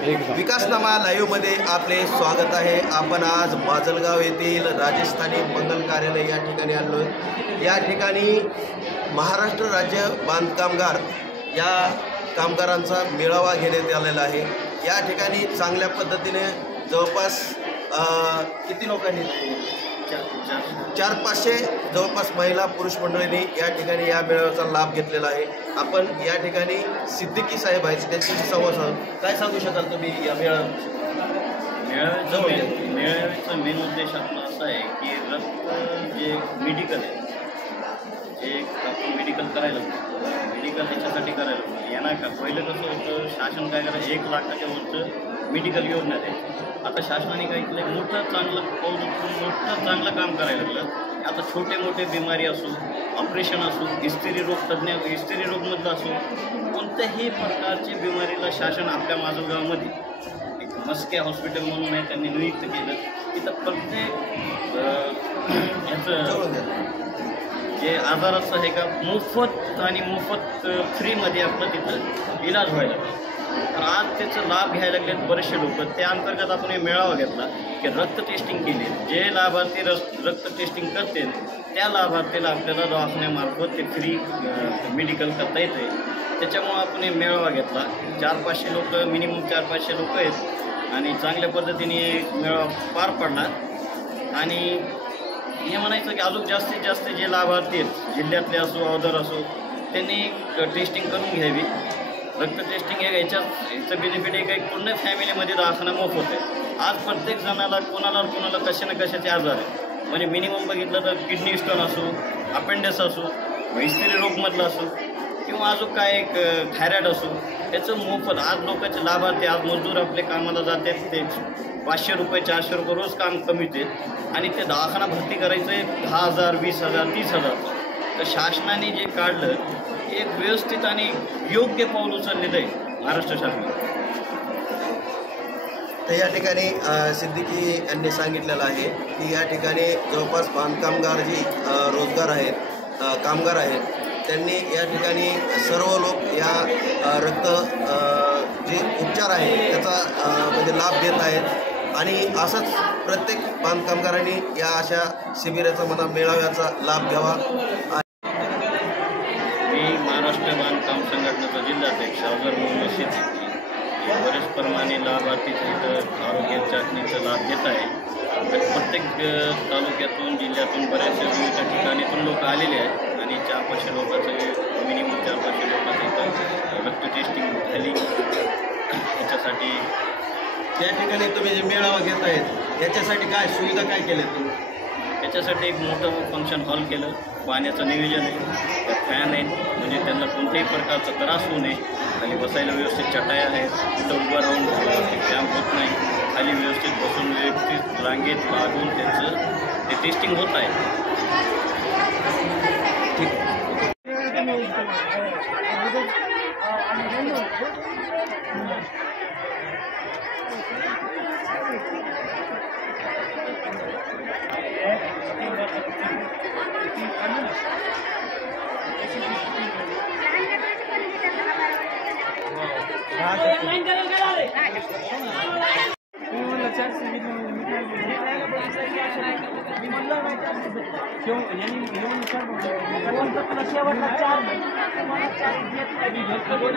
विकासनामा लाईव्हमध्ये आपले स्वागत आहे। आपण आज माजलगाव येथील राजस्थानी मंगल कार्यालय या ठिकाणी आलो। या ठिकाणी महाराष्ट्र राज्य बांधकामगार या कामगारांचा मेळावा घेण्यात आलेला आहे। या ठिकाणी चांगल्या पद्धतीने जवळपास किती लोकांनी 400-500 जवळपास महिला पुरुष मंडळींनी या ठिकाणी या मेळाव्याचा लाभ घेतलेला आहे। आपण या ठिकाणी सिद्दीकी साहेब आहेत, त्यांची संवाद काय सांगू शकाल तुम्ही या मेळाव्याचा मेन उद्देश आपला असा आहे की रक्त जे मेडिकल आहे, जे आपण मेडिकल करायला मेडिकल ह्याच्यासाठी करायला यांना का पहिलं कसं होतं, शासन काय करायचं 1 लाखाच्या वरचं मेडिकल योजना द्यायची। आता शासनाने काय केलं, मोठं चांगलं काम करायला लागलं। आता छोटे मोठे बिमारी असो, ऑपरेशन असो, स्त्री रोग तज्ज्ञ, स्त्री रोगमधलं असो, कोणत्याही प्रकारची बिमारीला शासन आपल्या माजलगावमध्ये एक मस्के हॉस्पिटल म्हणून आहे त्यांनी नियुक्त केलं। तिथं प्रत्येक ह्याचं जे आजाराचं आहे का मोफत फ्रीमध्ये आपलं तिथं इलाज व्हायला लागला। तर आज त्याचा लाभ घ्यायला लागलेत बरेचसे लोक। त्या अंतर्गत आपण एक मेळावा घेतला की रक्त टेस्टिंग केली। जे लाभार्थी रक्त टेस्टिंग करते त्या लाभार्थीला आपल्याला दवाखान्यामार्फत ते फ्री मेडिकल करता येते। त्याच्यामुळं आपण एक मेळावा घेतला। 400-500 लोक, मिनिमम 400-500 लोक आहेत आणि चांगल्या पद्धतीने मेळावा पार पडला। आणि हे म्हणायचं की अजून जास्तीत जास्त जे लाभार्थी आहेत, जिल्ह्यातले असो अदर असो, त्यांनी टेस्टिंग करून घ्यावी। रक्त टेस्टिंग याचं बेनिफिट आहे की पूर्ण फॅमिलीमध्ये दवाखाना मोफत आहे। आज प्रत्येक जणाला कोणाला कशा ना कशाचे आजार आहे, म्हणजे मिनिमम बघितलं तर किडनी स्टोन असो, अपेंडिक्स असो, स्त्री रोगमधलं असो, किंवा अजून काय एक थायरॉइड असो, त्याचं मोफत आज लोकांचे लाभार्थी। आज मजदूर आपले कामाला जाते, ते 500 रुपये 400 रुपये रोज काम कमीते आणि ते दवाखाना भरती करायचं आहे 10,000 20,000 30,000। तर शासनाने जे काढलं एक व्यवस्थित आणि योग्य पाऊल उचललेलं आहे महाराष्ट्र शासनाने। तर या ठिकाणी सिद्दीकी यांनी सांगितलेलं आहे की या ठिकाणी जवळपास बांधकामगार जी रोजगार आहेत, कामगार आहेत, त्यांनी या ठिकाणी सर्व लोक या रक्त जे उपचार आहे त्याचा म्हणजे लाभ घेत आहेत। आणि असंच प्रत्येक बांधकामगारांनी या अशा शिबिराचा म्हणा मेळाव्याचा लाभ घ्यावा। मी महाराष्ट्र बांधकाम संघटनेचा जिल्हाध्यक्ष अफजल मोहम्मद सिद्दीकी बरेच प्रमाणे लाभार्थीच्या इथं आरोग्य चाचणीचा लाभ घेत आहे। प्रत्येक तालुक्यातून जिल्ह्यातून बऱ्याचशा विविध ठिकाणीतून लोक आलेले आहेत आणि 400-500 लोकांचं मिनिमम 400-500 लोकांचं इथं रक्त टेस्टिंग झाली। ह्याच्यासाठी त्या ठिकाणी तुम्ही जे मेळावा घेत आहेत याच्यासाठी काय सुविधा काय केल्या तुम्ही? याच्यासाठी एक मोठं फंक्शन हॉल केलं, पाण्याचं नियोजन आहे, त्या फॅन आहेत म्हणजे त्यांना कोणत्याही प्रकारचा त्रास होऊ नये। खाली बसायला व्यवस्थित चटाया आहेत, तिथं उभं राहून कॅम्प होत नाही, खाली व्यवस्थित बसून व्यवस्थित रांगेत लागून त्यांचं ते टेस्टिंग होत आहे। सगळं